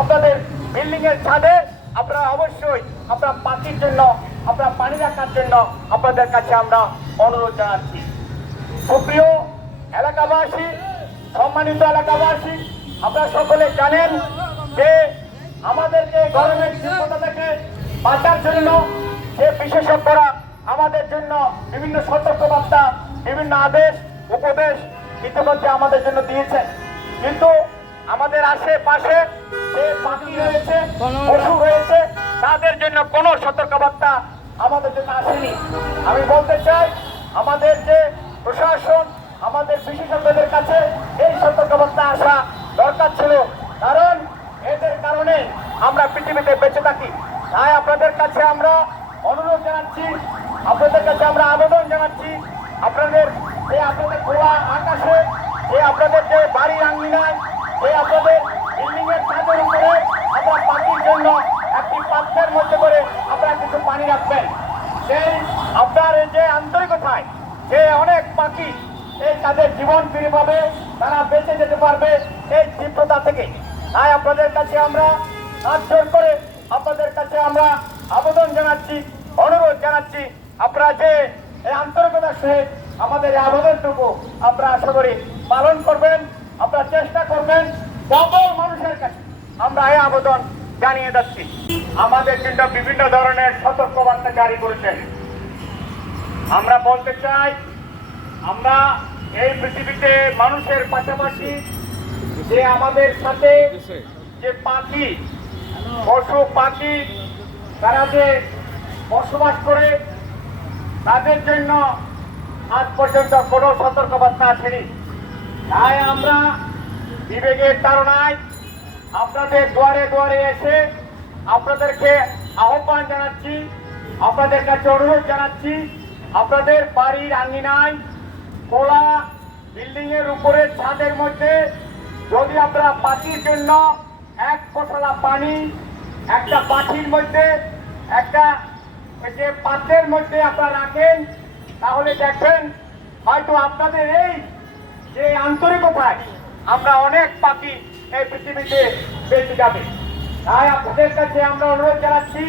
আপনাদের বিল্ডিং এর ছাদে আপনারা অবশ্যই আপনার পাখির জন্য, আপনার পানি রাখার জন্য আপনাদের কাছে আমরা অনুরোধ জানাচ্ছি। সুপ্রিয় এলাকাবাসী, সম্মানিত এলাকাবাসী, আপনারা সকলে জানেন যে আমাদেরকে গরমের তীব্রতা থেকে বাঁচার জন্য যে বিশেষজ্ঞরা আমাদের জন্য বিভিন্ন সতর্কবার্তা, বিভিন্ন আদেশ উপদেশ ইতিমধ্যে আমাদের জন্য দিয়েছেন, কিন্তু আমাদের আশেপাশে যে পাখি রয়েছে, পশু রয়েছে, তাদের জন্য কোনো সতর্কবার্তা আমাদের জন্য আসেনি। আমি বলতে চাই, আমাদের যে প্রশাসন, আমাদের বিশেষজ্ঞদের কাছে এই সতর্কবার্তা আসা দরকার ছিল, কারণ এদের কারণে আমরা পৃথিবীতে বেঁচে থাকি। তাই আপনাদের কাছে আমরা অনুরোধ জানাচ্ছি, আপনাদের কাছে আমরা আবেদন জানাচ্ছি, আপনাদের খোলা আকাশে, যে আপনাদের যে বাড়ির আঙ্গিনায়, যে আপনাদের বিল্ডিং এর ছাদের উপরে আপনার পাখির জন্য একটি পাত্রের মধ্যে করে আপনারা কিছু পানি রাখবেন। সেই আপনার এই যে আন্তরিকতায় যে অনেক পাখি এই তাদের জীবন ফিরে পাবে, তারা বেঁচে যেতে পারবে এই তীব্রতা থেকে। তাই আপনাদের কাছে আমরা হাত জোর করে আপনাদের কাছে আমরা আবেদন জানাচ্ছি, অনুরোধ জানাচ্ছি, আপনারা যে এই আন্তরিকতার সহিত আমাদের এই আবেদনটুকু আপনারা আশা করি পালন করবেন, আপনারা চেষ্টা করবেন। সকল মানুষের কাছে আমরা এই আবেদন জানিয়ে যাচ্ছি। আমাদের জন্য বিভিন্ন ধরনের সতর্কবার্তা জারি করেছেন। আমরা বলতে চাই, আমরা এই পৃথিবীতে মানুষের পাশাপাশি যে আমাদের সাথে যে পাখি, পশু পাখি, তারা যে বসবাস করে, তাদের জন্য আজ পর্যন্ত কোনো সতর্কবার্তা আসেনি। তাই আমরা বিবেকের তাড়নায় আপনাদের দুয়ারে দুয়ারে এসে আপনাদেরকে আহ্বান জানাচ্ছি, আপনাদের কাছে অনুরোধ জানাচ্ছি, আপনাদের বাড়ির আঙ্গিনায়, খোলা বিল্ডিং এর উপরে ছাদের মধ্যে যদি আপনারা পাখির জন্য এক পশলা পানি একটা পাখির মধ্যে একটা যে পাত্রের মধ্যে আপনারা রাখেন, তাহলে দেখবেন হয়তো আপনাদের এই যে আন্তরিকতায় আমরা অনেক পাখি এই পৃথিবীতে বেঁচে যাবে। তাই আপনাদের কাছে আমরা অনুরোধ জানাচ্ছি,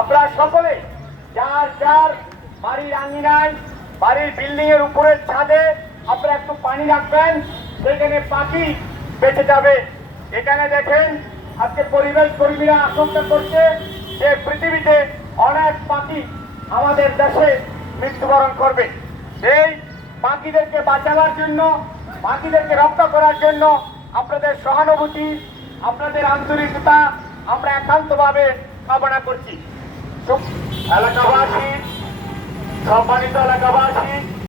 আপনারা সকলে যার যার বাড়ির আঙ্গিনায়, বাড়ির বিল্ডিং এর উপরের ছাদে আপনারা একটু পানি রাখবেন, সেখানে পাখি বেঁচে যাবে। এখানে দেখেন আজকে পরিবেশ কর্মীরা আশঙ্কা করছে যে পৃথিবীতে অনেক পাখি আমাদের দেশে মৃত্যুবরণ করবে। এই পাখিদেরকে বাঁচানোর জন্য, পাখিদেরকে রক্ষা করার জন্য আপনাদের সহানুভূতি, আপনাদের আন্তরিকতা আমরা একান্তভাবে কামনা করছি। এলাকাবাসী, সম্মানিত এলাকাবাসী,